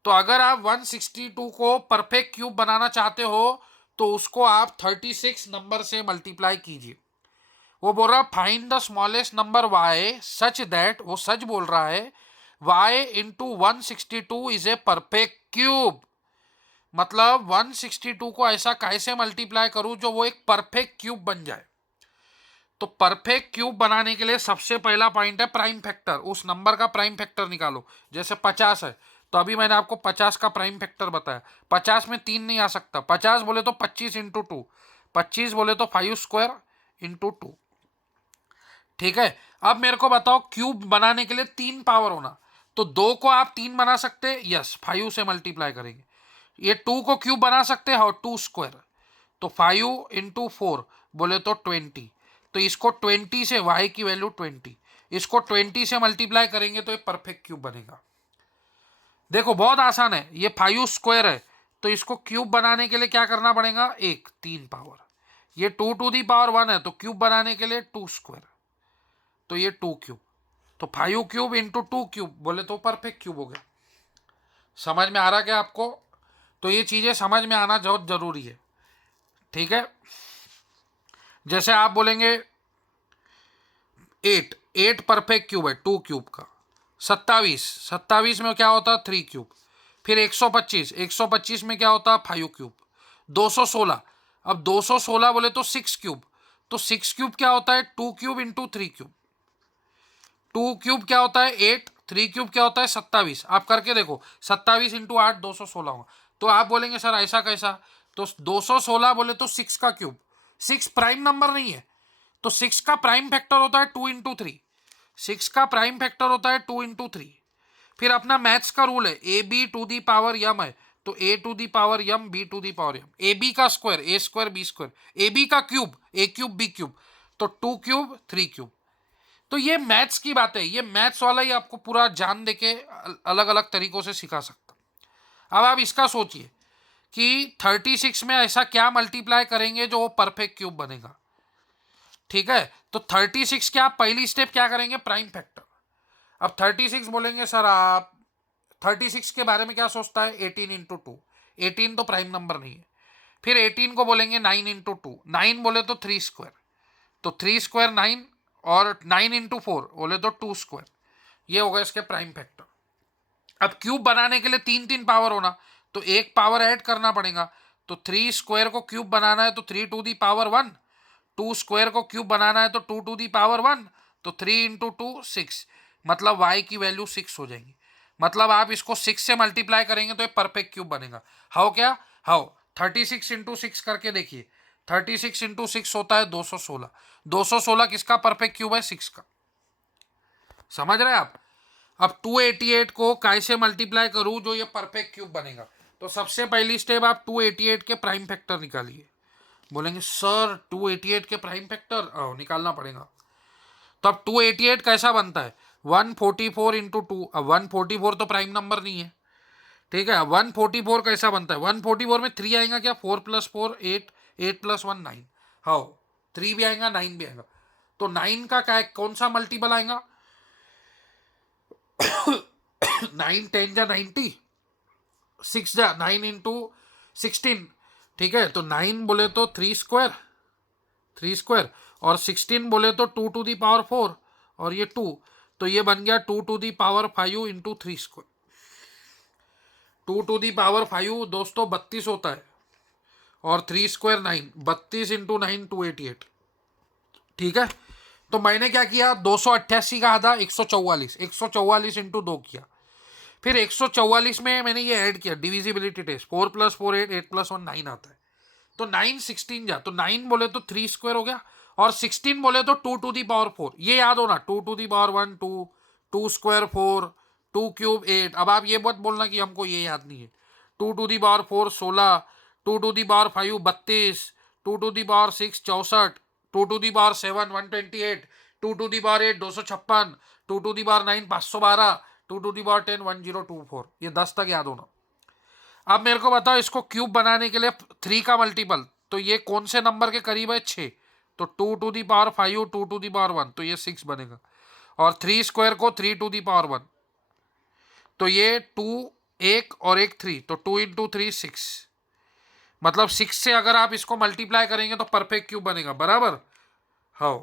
तो अगर आप 162 को परफेक्ट क्यूब बनाना चाहते हो तो उसको आप 36 नंबर से मल्टीप्लाई कीजिए। वो बोल रहा find the smallest number y such that, वो सच बोल रहा है, y into 162 is a perfect cube. मतलब 162 को ऐसा कैसे मल्टीप्लाई करूं जो वो एक परफेक्ट क्यूब बन जाए। तो परफेक्ट क्यूब बनाने के लिए सबसे पहला पॉइंट है प्राइम फैक्टर। उस नंबर का प्राइम फैक्टर निकालो। जैसे 50 है तो अभी मैंने आपको 50 का प्राइम फैक्टर बताया। 50 में 3 नहीं आ सकता। 50 बोले तो 25 इंटू 2, 25 बोले तो 5 स्क्वायर इंटू 2। ठीक है, अब मेरे को बताओ क्यूब बनाने के लिए 3 पावर होना, तो 2 को आप 3 बना सकते, यस 5 से मल्टीप्लाई करेंगे। ये 2 को क्यूब बना सकते हैं, 2 स्क्वायर, तो 5 इंटू 4 बोले तो 20, तो इसको 20 से y की वैल्यू 20, इसको 20 से मल्टीप्लाई करेंगे तो ये परफेक्ट क्यूब बनेगा। देखो बहुत आसान है, ये 5 स्क्वायर है तो इसको क्यूब बनाने के लिए क्या करना पड़ेगा? 3 पावर। ये 2 टू दी पावर 1 है तो क्यूब बनाने के लिए 2 स्क्वायर, तो ये 2 क्यूब, तो 5 क्यूब इंटू 2 क्यूब बोले तो परफेक्ट क्यूब हो गया। समझ में आ रहा क्या आपको? तो ये चीज़ें समझ में आना बहुत जरूरी है। ठीक है, जैसे आप बोलेंगे 8 परफेक्ट क्यूब है 2 क्यूब का, 27 में क्या होता है 3 क्यूब, फिर 125 में क्या होता है 5 क्यूब, 216, अब 216 बोले तो 6 क्यूब, तो 6 क्यूब क्या होता है 2 क्यूब इंटू 3 क्यूब, 2 क्यूब क्या होता है 8, 3 क्यूब क्या होता है 27, आप करके देखो 27 इंटू 8 216 होगा। तो आप बोलेंगे सर ऐसा कैसा, तो 216 बोले तो 6 का क्यूब, 6 प्राइम नंबर नहीं है, तो 6 का प्राइम फैक्टर होता है 2 इंटू 3, 6 का प्राइम फैक्टर होता है 2 इंटू 3। फिर अपना मैथ्स का रूल है A B to the power M है, तो A to the power M B to the power M, A B का square A square B square, A B का cube A cube B cube, तो 2 क्यूब 3 क्यूब। तो ये मैथ्स की बात है, ये मैथ्स वाला ही आपको पूरा जान दे के अलग अलग तरीकों से सिखा सकता। अब आप इसका सोचिए कि 36 में ऐसा क्या मल्टीप्लाई करेंगे जो वो परफेक्ट क्यूब बनेगा। ठीक है, तो 36 के आप पहली स्टेप क्या करेंगे प्राइम फैक्टर। अब 36 बोलेंगे सर आप 36 के बारे में क्या सोचता है 18 इंटू 2, 18 तो प्राइम नंबर नहीं है। फिर 18 को बोलेंगे 9 इंटू 2, 9 बोले तो 3 स्क्वायर, तो 3 स्क्वायर 9, और 9 इंटू 4 बोले तो 2 स्क्वायर, ये होगा इसके प्राइम फैक्टर। अब क्यूब बनाने के लिए 3 पावर होना, तो एक पावर ऐड करना पड़ेगा, तो 3 स्क्वायर को क्यूब बनाना है तो 3 टू दी पावर 1, 2 स्क्वायर को क्यूब बनाना है तो 2 टू दी पावर 1, तो 3 इंटू 2 6, मतलब y की वैल्यू 6 हो जाएगी। मतलब आप इसको 6 से मल्टीप्लाई करेंगे तो ये परफेक्ट क्यूब बनेगा। हाउ क्या, हाउ 36 इंटू 6 करके देखिए, 36 इंटू 6 होता है 216, 216 किसका परफेक्ट क्यूब है 6 का। समझ रहे हैं आप। अब 288 को कैसे मल्टीप्लाई करूं जो ये परफेक्ट क्यूब बनेगा, तो सबसे पहली स्टेप आप 288 के प्राइम फैक्टर निकालिए। बोलेंगे सर 288 के प्राइम फैक्टर निकालना पड़ेगा, तो अब 288 कैसा बनता है 144 इंटू 2, अब 144 तो प्राइम नंबर नहीं है, ठीक है। 144 कैसा बनता है, 144 में 3 आएगा क्या, 4 प्लस 4 8, 8 प्लस 1 9, हाँ 3 भी आएगा 9 भी आएगा, तो 9 का क्या कौन सा मल्टीपल आएगा 9 10 जा 90, 6 जा 9 इंटू 16, ठीक है। तो 9 बोले तो 3 स्क्वायर, 3 स्क्वायर, और 16 बोले तो 2 टू दी पावर 4, और ये 2, तो ये बन गया 2 to the power 5 into 3 square. 2 to the power 5 दोस्तों 32 होता है, और 3 स्क्वायर 9, 32 इंटू 9 288, ठीक है। तो मैंने क्या किया 288 का आधा 144, 144 इंटू 2 किया, फिर 144 में मैंने ये ऐड किया डिविजिबिलिटी टेस्ट, 4 प्लस 4 8, 8 प्लस 1 9 आता है, तो 9 16 जा, तो 9 बोले तो 3 स्क्वायर हो गया, और 16 बोले तो 2 टू दी पावर 4, ये याद हो ना 2 to the power 1 2, 2 square 4, 2 cube 8। अब आप ये मत बोलना कि हमको ये याद नहीं है, 2 to the power 4 16, 2 to the power 5 32, 2 to the power 6 64, 2 to the power 7 128, 2 to the power 8 256, 2 to the power 9 512, 2 to the power 10 1024, ये 10 तक याद होना। अब मेरे को बताओ इसको क्यूब बनाने के लिए 3 का मल्टीपल, तो ये कौन से नंबर के करीब है 6, तो 2 to the power 5 2 to the power 1, तो ये 6 बनेगा, और 3 स्क्वायर को 3 टू दी पावर 1, तो ये 2 1 और 1 3, तो 2 इंटू 3 6, मतलब 6 से अगर आप इसको मल्टीप्लाई करेंगे तो परफेक्ट क्यूब बनेगा बराबर। हाँ,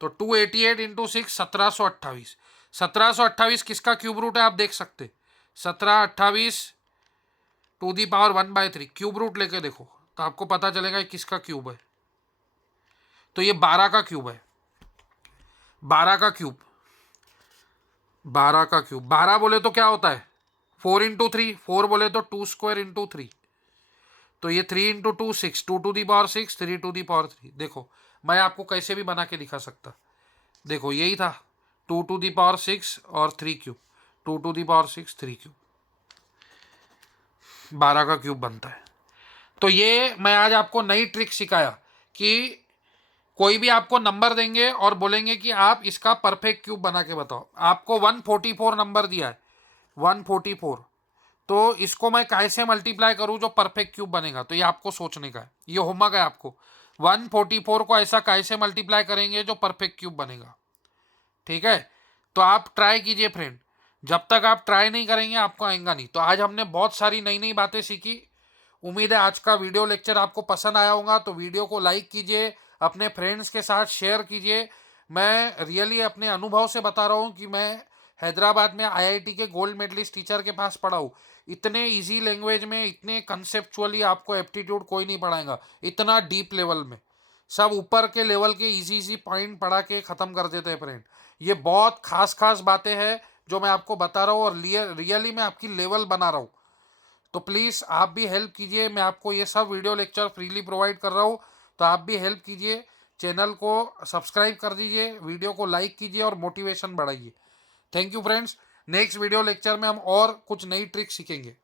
तो 288 इंटू 6 1728, 1728 किसका क्यूब रूट है आप देख सकते, 1728 to the power 1/3, cube root लेके देखो तो आपको पता चलेगा किसका क्यूब है, तो ये 12 का क्यूब है, 12 का क्यूब, 12 का क्यूब, 12 बोले तो क्या होता है 4 इंटू 3, 4 बोले तो 2 स्क्वायर इंटू 3, तो ये 3 into 2 6, 2 to the power 6 3 to the power 3। देखो मैं आपको कैसे भी बना के दिखा सकता, देखो यही था 2 टू दी पावर 6 और 3 cube, 2 to the power 6 3 cube, 12 का क्यूब बनता है। तो ये मैं आज आपको नई ट्रिक सिखाया कि कोई भी आपको नंबर देंगे और बोलेंगे कि आप इसका परफेक्ट क्यूब बना के बताओ, आपको 144 नंबर दिया है 144, तो इसको मैं कैसे मल्टीप्लाई करूं जो परफेक्ट क्यूब बनेगा, तो ये आपको सोचने का है, ये होमवर्क है आपको, 144 को ऐसा कैसे मल्टीप्लाई करेंगे जो परफेक्ट क्यूब बनेगा, ठीक है। तो आप ट्राई कीजिए फ्रेंड, जब तक आप ट्राई नहीं करेंगे आपको आएगा नहीं। तो आज हमने बहुत सारी नई नई बातें सीखी, उम्मीद है आज का वीडियो लेक्चर आपको पसंद आया होगा, तो वीडियो को लाइक कीजिए, अपने फ्रेंड्स के साथ शेयर कीजिए। मैं रियली अपने अनुभव से बता रहा हूँ कि मैं हैदराबाद में आईआईटी के गोल्ड मेडलिस्ट टीचर के पास पढ़ा हूँ। इतने इजी लैंग्वेज में, इतने कंसेप्चुअली आपको एप्टीट्यूड कोई नहीं पढ़ाएगा, इतना डीप लेवल में। सब ऊपर के लेवल के इजी इजी पॉइंट पढ़ा के ख़त्म कर देते हैं फ्रेंड। ये बहुत खास खास बातें हैं जो मैं आपको बता रहा हूँ, और रियली मैं आपकी लेवल बना रहा हूँ। तो प्लीज़ आप भी हेल्प कीजिए, मैं आपको ये सब वीडियो लेक्चर फ्रीली प्रोवाइड कर रहा हूँ, तो आप भी हेल्प कीजिए। चैनल को सब्सक्राइब कर दीजिए, वीडियो को लाइक कीजिए और मोटिवेशन बढ़ाइए। Thank you friends. Next video lecture में हम और कुछ नई ट्रिक सीखेंगे।